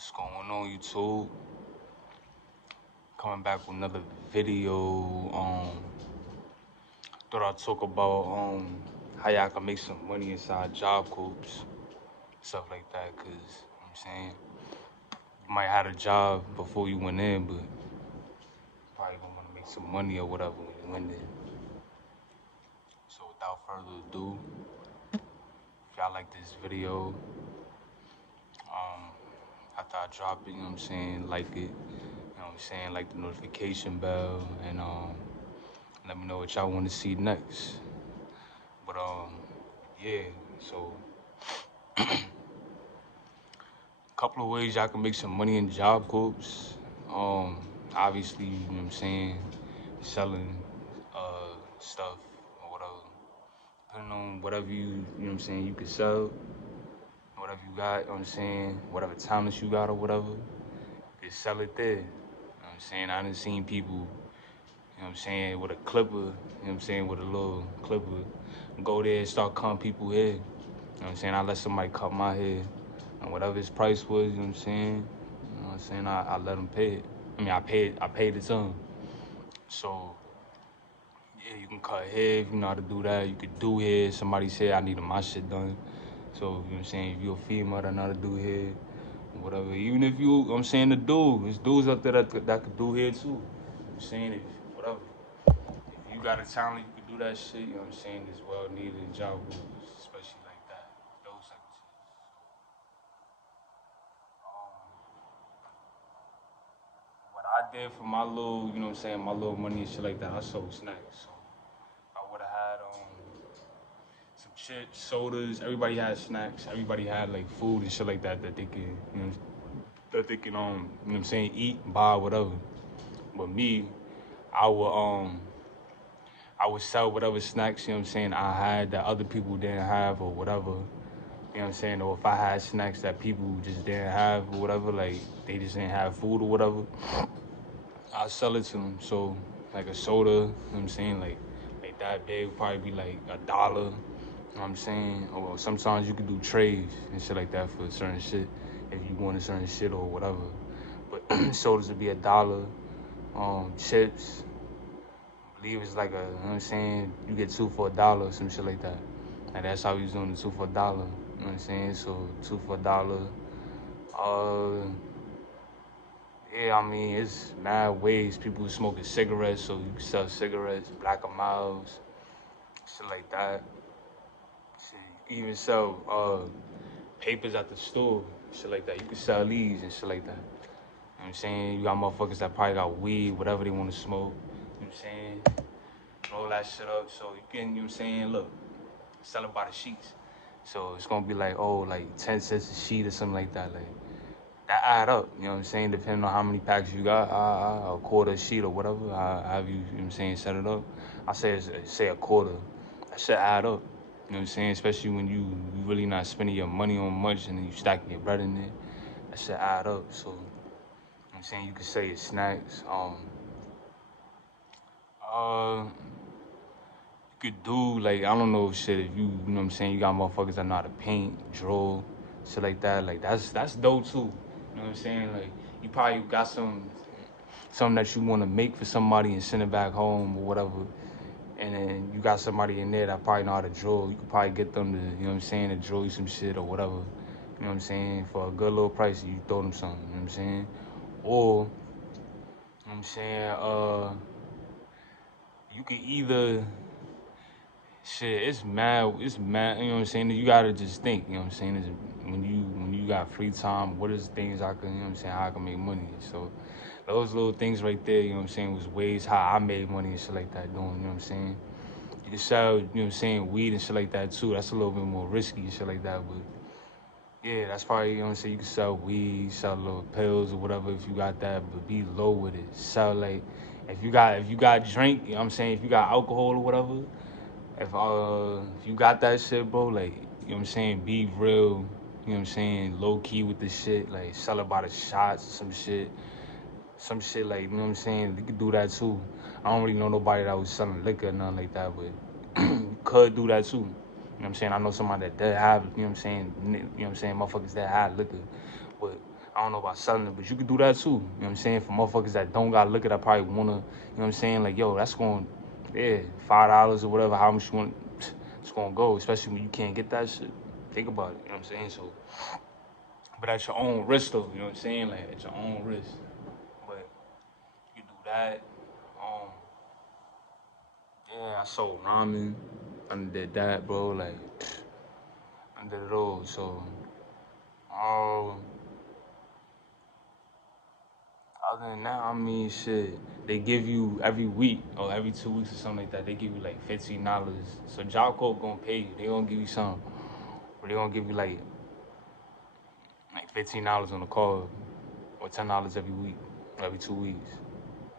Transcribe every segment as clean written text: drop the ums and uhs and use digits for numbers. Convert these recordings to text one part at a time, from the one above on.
What's going on, YouTube? Coming back with another video. Thought I'd talk about how y'all can make some money inside job corps, stuff like that. Cause you know what I'm saying, you might have a job before you went in, but probably gonna want to make some money or whatever when you went in. So without further ado, if y'all like this video, after I drop it, you know what I'm saying, like it, you know what I'm saying, like the notification bell, and let me know what y'all want to see next. But yeah, so a couple of ways y'all can make some money in Job Corps. Obviously, you know what I'm saying, selling stuff or whatever. Depending on whatever you know what I'm saying, you can sell, whatever you got, you know what I'm saying, whatever talents you got or whatever, you can sell it there. You know what I'm saying? I done seen people, you know what I'm saying, with a clipper, you know what I'm saying, with a little clipper, go there and start cutting people hair. You know what I'm saying? I let somebody cut my hair, and whatever his price was, you know what I'm saying? You know what I'm saying? I let him pay it. I mean, I paid it to him. So, yeah, you can cut hair if you know how to do that. You could do hair. Somebody said I needed my shit done. So, you know what I'm saying? If you're a female that know how to do hair, whatever. Even if you, I'm saying the dude, there's dudes up there that could do hair too. I'm saying if, whatever. If you got a talent, you can do that shit, you know what I'm saying? It's well needed in job roles, especially like that. Those type of shit. What I did for my little, you know what I'm saying, my little money and shit like that, I sold snacks. So I would have had some chips, sodas. Everybody had snacks. Everybody had like food and shit like that that they can, you know, that they can you know what I'm saying, eat, buy, whatever. But me, I would I would sell whatever snacks, you know what I'm saying, I had that other people didn't have or whatever. You know what I'm saying? Or if I had snacks that people just didn't have or whatever, like they just didn't have food or whatever, I'll sell it to them. So like a soda, you know what I'm saying? Like that big would probably be like $1, you know what I'm saying? Or sometimes you could do trades and shit like that for certain shit if you want a certain shit or whatever. But sodas would be $1. Chips, I believe it's like a, you know what I'm saying? You get two for $1 or some shit like that. And that's how we was doing the two for $1. You know what I'm saying? So two for $1. Uh, yeah, I mean, it's mad ways. People smoking cigarettes, so you can sell cigarettes, Black and Miles, shit like that. Shit, you can even sell papers at the store, shit like that. You can sell these and shit like that. You know what I'm saying? You got motherfuckers that probably got weed, whatever they want to smoke. You know what I'm saying? Roll that shit up so you can, you know what I'm saying? Look, sell it by the sheets. So it's gonna be like, oh, like 10 cents a sheet or something like that. Like, that add up, you know what I'm saying? Depending on how many packs you got, a quarter sheet or whatever, have you, you know what I'm saying, set it up. I say a quarter. That should add up. You know what I'm saying? Especially when you really not spending your money on much and then you stacking your bread in there. That should add up. So, you know what I'm saying? You could say it's snacks. You could do, like, I don't know, shit, if you know what I'm saying, you got motherfuckers that know how to paint, draw, shit like that. Like, that's dope too. You know what I'm saying? Like, you probably got something that you want to make for somebody and send it back home or whatever. And then you got somebody in there that probably know how to draw. You could probably get them to, you know what I'm saying, to draw you some shit or whatever. You know what I'm saying? For a good little price, you throw them something, you know what I'm saying? Or, you know what I'm saying, you could either, shit, it's mad, you know what I'm saying? You gotta just think, you know what I'm saying? When you got free time, what is things I can, you know what I'm saying, how I can make money. So those little things right there, you know what I'm saying, was ways how I made money and shit like that doing, you know what I'm saying? You can sell, you know what I'm saying, weed and shit like that too. That's a little bit more risky and shit like that, but yeah, that's probably, you know what I'm saying, you can sell weed, sell little pills or whatever if you got that, but be low with it. Sell like if you got drink, you know what I'm saying, if you got alcohol or whatever, if you got that shit, bro, like, you know what I'm saying, be real, you know what I'm saying, low key with the shit, like sell it by the shots or some shit. Some shit like, you know what I'm saying, you could do that too. I don't really know nobody that was selling liquor or nothing like that, but you could do that too. You know what I'm saying? I know somebody that did have, you know what I'm saying, you know what I'm saying, motherfuckers that had liquor. But I I don't know about selling it, but you could do that too. You know what I'm saying? For motherfuckers that don't gotta look at it, probably wanna, you know what I'm saying? Like, yo, that's going, yeah, $5 or whatever, how much you want, it's gonna go, especially when you can't get that shit. Think about it, you know what I'm saying? So, but at your own risk though, you know what I'm saying? Like, at your own risk. But you do that. Um, yeah, I sold ramen. I did that, bro. Like, I did it all. So, um, other than that, I mean, shit. They give you every week or every 2 weeks or something like that. They give you like $15. So Job Corps gonna pay you. They gonna give you some, or they gonna give you like $15 on the call, or $10 every week, or every 2 weeks. You know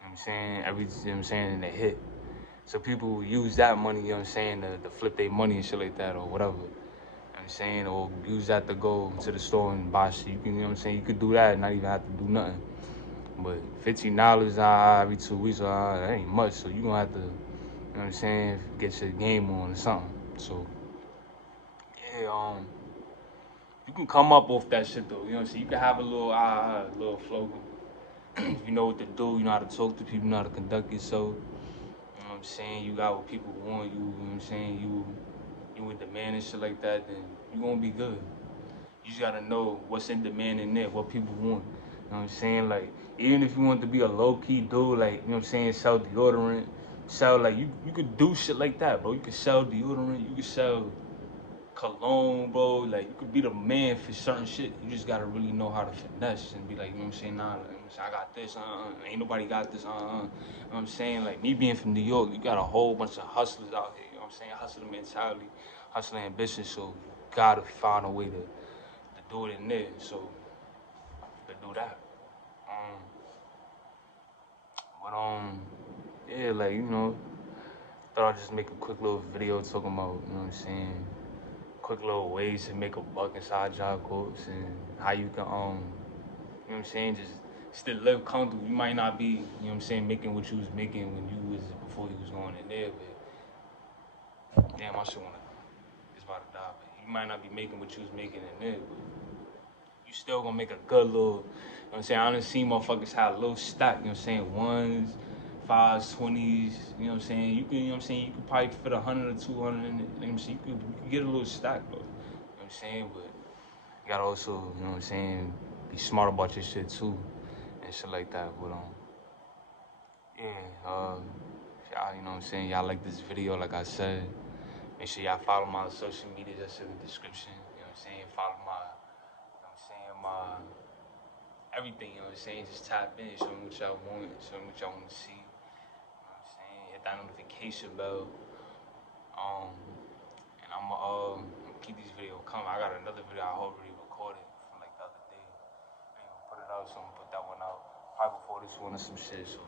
what I'm saying? You know what I'm saying, in the hit. So people use that money, you know what I'm saying, to flip their money and shit like that or whatever. You know what I'm saying? Or use that to go to the store and buy shit. You can, you know what I'm saying? You could do that and not even have to do nothing. But $15 every 2 weeks, that ain't much. So you gonna have to, you know what I'm saying, get your game on or something. So yeah, you can come up off that shit though. You know what I'm saying? You can have a little flow. You know what to do. You know how to talk to people. You know how to conduct yourself. You know what I'm saying? You got what people want. You know what I'm saying? You in demand and shit like that. Then you gonna be good. You just gotta know what's in demand in there, what people want. You know what I'm saying? Like, even if you want to be a low key dude, like, you know what I'm saying, sell deodorant, sell like you could do shit like that, bro. You could sell deodorant, you could sell cologne, bro. Like, you could be the man for certain shit. You just gotta really know how to finesse and be like, you know what I'm saying, nah, like, I got this, ain't nobody got this, You know what I'm saying? Like, me being from New York, you got a whole bunch of hustlers out here, you know what I'm saying? Hustler mentality, hustler ambition, so you gotta find a way to do it in there. So to do that. Um, but yeah, like thought I'd just make a quick little video talking about, you know what I'm saying, quick little ways to make a buck inside Job Corps and how you can you know what I'm saying, just still live comfortable. You might not be, you know what I'm saying, making what you was making when you was before you was going in there, but damn, I should wanna it's about to die. But you might not be making what you was making in there, but you still gonna make a good little, you know what I'm saying? I done seen motherfuckers have a little stack, you know what I'm saying? Ones, fives, 20s, you know what I'm saying? You can, you know what I'm saying? You could probably fit 100 or 200 in it, you know what I'm saying? You could get a little stack, bro. You know what I'm saying? But you gotta also, you know what I'm saying, be smart about your shit too and shit like that. But, yeah, y'all, you know what I'm saying? Y'all like this video, like I said. Make sure y'all follow my social media, that's in the description. You know what I'm saying? Follow my, you know what I'm saying, my everything, you know what I'm saying? Just tap in, show me what y'all want, show me what y'all want to see. You know what I'm saying? Hit that notification bell. Um, and I'm keep these videos coming. I got another video I already recorded from like the other day. I ain't gonna put it out, so I'm gonna put that one out probably before this one or some shit. So